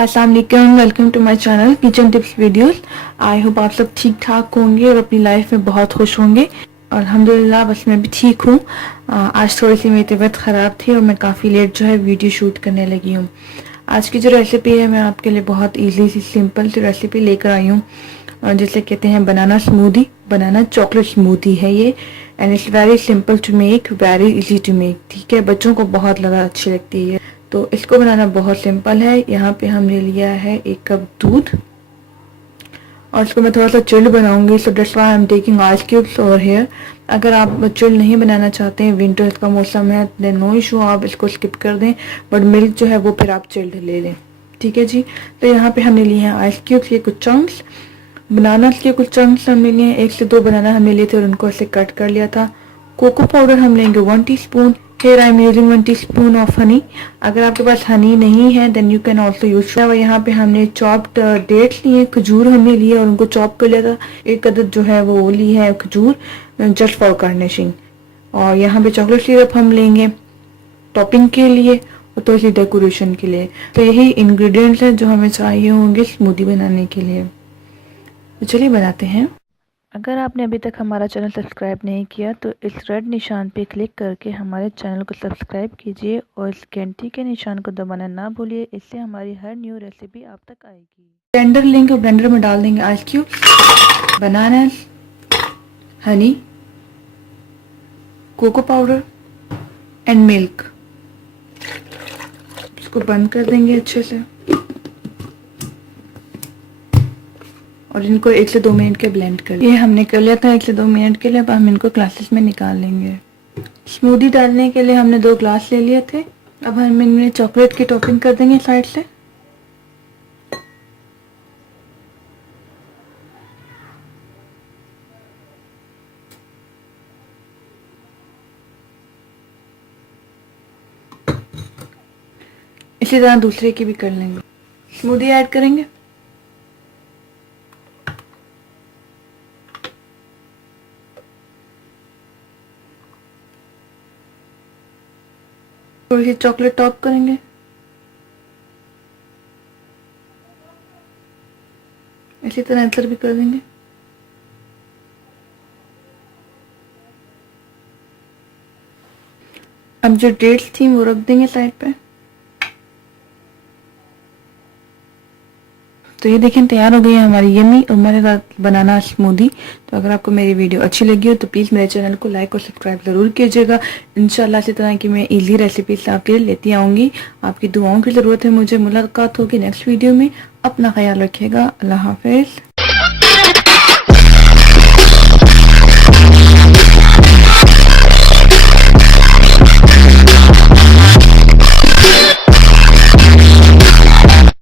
अस्सलाम वालेकुम, welcome to my channel kitchen tips videos. I hope आप सब ठीक ठाक होंगे और अपनी लाइफ में बहुत खुश होंगे। और अल्हम्दुलिल्लाह बस मैं भी ठीक हूँ। आज थोड़ी सी मेरी तबीयत ख़राब थी और मैं काफ़ी लेट जो है वीडियो शूट करने लगी हूँ। आज की जो रेसिपी है मैं आपके लिए बहुत ईजी सी सिंपल सी रेसिपी लेकर आई हूँ, जिसे कहते हैं banana smoothie. Banana chocolate smoothie है ये, and it's very simple to make, very easy to make. ठीक है, बच्चों को बहुत ज़्यादा अच्छी लगती है। तो इसको बनाना बहुत सिंपल है। यहाँ पे हमने लिया है 1 कप दूध और इसको मैं थोड़ा सा चिल्ड बनाऊंगी, so that's why I am taking ice cubes over here. अगर आप चिल्ड नहीं बनाना चाहते हैं, विंटर्स का मौसम है, देन नो इशू, आप इसको स्किप कर दें। बट मिल्क जो है वो फिर आप चिल्ड ले लें। ठीक है जी। तो यहाँ पे हमने लिए हैं आइस क्यूब्स के कुछ चंक्स, बनाना के कुछ चंक्स हमने लिए, 1 से 2 बनाना हमने लिए थे और उनको ऐसे कट कर लिया था। कोको पाउडर हम लेंगे 1 teaspoon. Here I am using 1 teaspoon of honey. अगर आपके पास हनी नहीं है then you can also use. यहाँ पे हमने चॉप्ड डेट्स लिए, खजूर हमने लिए और उनको चॉप कर लिया था। 1 अदद जो है वो ली है खजूर, जस्ट फॉर गार्निशिंग। और यहाँ पे चॉकलेट सिरप हम लेंगे टॉपिंग के लिए और थोड़ी सी डेकोरेशन के लिए। तो यही इंग्रेडिएंट्स हैं जो हमें चाहिए होंगे स्मूदी बनाने के लिए। तो चलिए बनाते हैं। अगर आपने अभी तक हमारा चैनल सब्सक्राइब नहीं किया तो इस रेड निशान पे क्लिक करके हमारे चैनल को सब्सक्राइब कीजिए और इस घंटी के निशान को दबाना ना भूलिए, इससे हमारी हर न्यू रेसिपी आप तक आएगी। ब्लेंडर लेंगे और ब्लेंडर में डाल देंगे ice cube, banana, honey, cocoa powder and milk. इसको बंद कर देंगे अच्छे से और इनको 1 से 2 मिनट के ब्लेंड कर। ये हमने कर लिया था 1 से 2 मिनट के लिए। अब हम इनको ग्लासेस में निकाल लेंगे। स्मूदी डालने के लिए हमने 2 ग्लास ले लिए थे। अब हम इनमें चॉकलेट की टॉपिंग कर देंगे साइड से। इसी तरह दूसरे की भी कर लेंगे। स्मूदी ऐड करेंगे। थोड़ी सी चॉकलेट टॉप करेंगे। इसी तरह इधर भी कर देंगे। अब जो डेट्स थी वो रख देंगे साइड पे। तो ये देखें तैयार हो गई है हमारी यम्मी और मज़ेदार बनाना स्मूदी। तो अगर आपको मेरी वीडियो अच्छी लगी हो तो प्लीज़ मेरे चैनल को लाइक और सब्सक्राइब ज़रूर कीजिएगा। इंशाल्लाह इसी तरह की मैं इजी रेसिपीज आपके लिए लेती आऊँगी। आपकी दुआओं की ज़रूरत है मुझे। मुलाकात होगी नेक्स्ट वीडियो में। अपना ख्याल रखिएगा। अल्लाह हाफिज़।